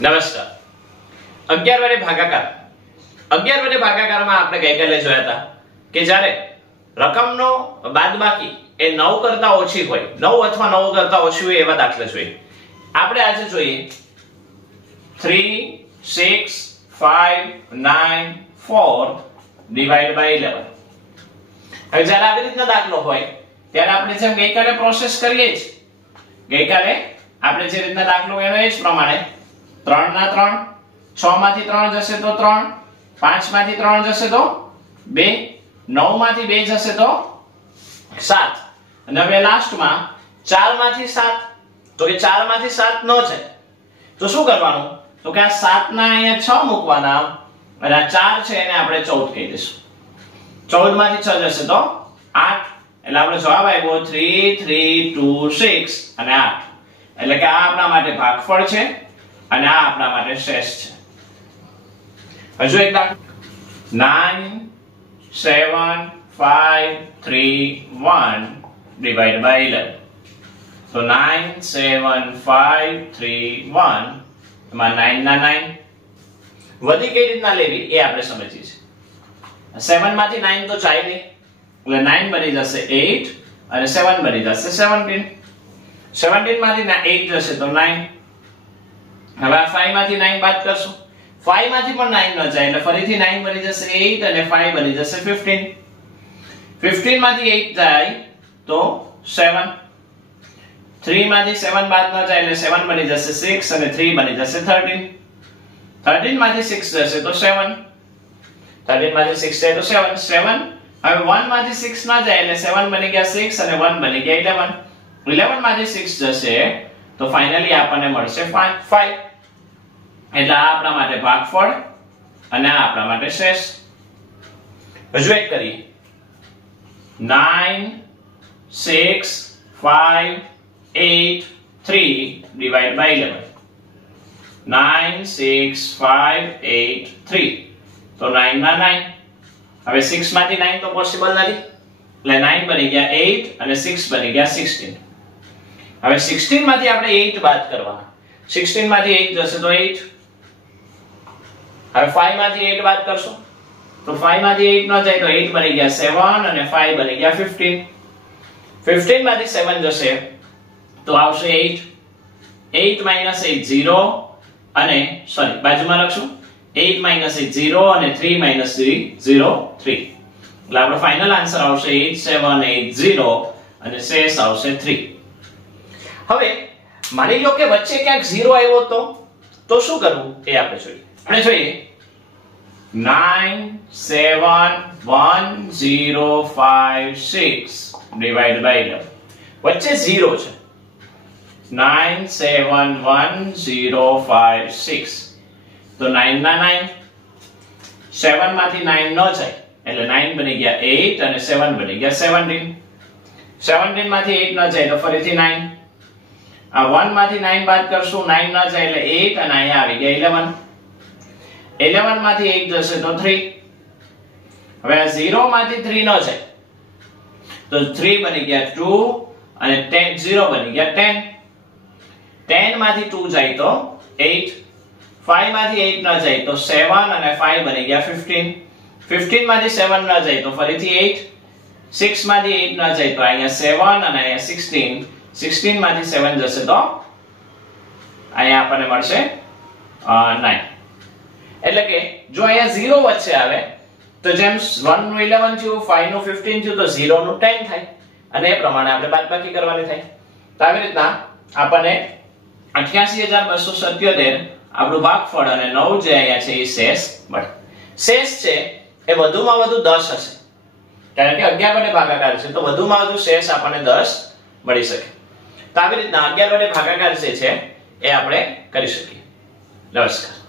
નમસ્કાર. 11 વડે ભાગાકાર. 11 વડે ભાગાકારમાં આપણે ગઈકાલે જોયા હતા કે જ્યારે રકમનો બાદબાકી એ 9 કરતા ઓછી હોય, 9 અથવા 9 કરતા ઓછી હોય એવા દાખલા જોઈએ. આપણે આજે જોઈએ 3 6 5 9 4 ડિવાઇડ બાય 11. હવે જ્યારે આવી રીતના દાખલો હોય ત્યારે આપણે જેમ ગઈકાલે પ્રોસેસ કરીએ છીએ, ગઈકાલે આપણે જે રીતના દાખલો એનો એ જ પ્રમાણે 3 ના 3, 6 માંથી 3 જશે તો 3, 5 માંથી 3 જશે તો 2, 9 માંથી 2 જશે તો 7, અને હવે લાસ્ટમાં 4 માંથી 7, તો કે 4 માંથી 7 નો છે તો શું કરવાનું, તો કે આ 7 ના અહીંયા 6 મૂકવાના અને આ 4 છે એને આપણે 14 કહી દઈશું. 14 માંથી 6 જશે તો 8, એટલે આપણે જવાબ આવ્યો 3 3 2 6 અને 8. એટલે કે આ આપણા માટે ભાગફળ છે અને આ આપણા માટે શેષ છે. હજુ એક દાખલો 9 7 5 3 1 divided by 11. તો 9 7 5 3 1 એમાં 9 ના 9 વધી કઈ રીતના લેવી એ આપણે સમજીએ છીએ. 7 માંથી 9 તો જાય નહીં એટલે 9 બની જશે 8 અને 7 બની જશે 17. 17 માંથી 8 જશે તો 9. હવે આ 5 માંથી 9 બાદ કરશું, 5 માંથી પણ 9 ન જાય એટલે ફરીથી 9 બની જશે 8 અને 5 બની જશે 15. 15 માંથી 8 જાય તો 7. 3 માંથી 7 બાદ ન જાય એટલે 7 બની જશે 6 અને 3 બની જશે 13. 13 માંથી 6 જશે તો 7. 13 માંથી 6 જાય તો 7. 7 હવે 1 માંથી 6 ના જાય એટલે 7 બની ગયા 6 અને 1 બની ગયા 11. 11 માંથી 6 જશે તો ફાઇનલી આપણને મળશે 5. એટલે આ આપણા માટે ભાગફળ અને આ આપણા માટે શેષ. હજુ એક કરીએ 9 6 5 8 3 divided by 11. 9 6 5 8 3 તો 9 ના 9. હવે 6 માંથી 9 તો પોસિબલ નથી એટલે 9 બની ગયા 8 અને 6 બની ગયા 16. હવે 16 માંથી આપણે 8 બાદ કરવાના. 16 માંથી 8 જશે તો 8. હવે 5 માંથી 8 બાદ કરશો તો 5 માંથી 8 ન જાય તો 8 બની ગયા 7 અને 5 બની ગયા 15. 15 માંથી 7 જશે તો આવશે 8. 8 minus 8 0 અને સોરી બાજુમાં લખશું 8 minus 8 0 અને 3 minus 3 0 3. એટલે આપણો ફાઇનલ આન્સર આવશે 8780 અને શેષ આવશે 3. હવે માની લો કે વચ્ચે ક્યાંક 0 આવ્યો તો શું કરવું એ આપણે જોઈએ. આપણે જોઈએ 9 7 1 0 5 6 divided by 11. વચ્ચે 0 છે. 9 7 1 0 5 6 તો 9 ના 9. 7 માંથી 9 ન જાય એટલે 9 બની ગયા 8 અને 7 બની ગયા 17. 17 માંથી 8 ન જાય તો ફરીથી 9. આ 1 માંથી 9 બાદ કરશું, 9 ન જાય એટલે 8 અને અહીંયા આવી ગયા 11. 11 માંથી 8 જશે તો 3. હવે આ 0 માંથી 3 ન જાય તો 3 બની ગયા 2 અને 0 બની ગયા 10. 10 માંથી 2 જાય તો 8. 5 માંથી 8 ન જાય તો 7 અને 5 બની ગયા 15. 15 માંથી 7 ન જાય તો ફરીથી 8. 6 માંથી 8 ન જાય તો અહીંયા 7 અને અહીંયા 16. 16 માંથી 7 જશે તો અહીંયા આપણને મળશે 9. એટલે કે જો અહીંયા 0 વચ્ચે આવે તો જેમ 1 નું 11 થયું, 5 નું 15 થયું તો 0 નું 10 થાય અને એ પ્રમાણે આપણે બાદબાકી કરવાની થાય. તો આવી રીતના આપણને 88277 આપણું ભાગફળ અને 9 જે અહીંયા છે એ શેષ મળે. શેષ છે એ વધુમાં વધુ 10 હશે કારણ કે 11 વડે ભાગાકાર છે તો વધુમાં વધુ શેષ આપણને 10 મળી શકે. તો આવી રીતના 11 વડે ભાગાકાર જે છે એ આપણે કરી શકીએ. નમસ્કાર.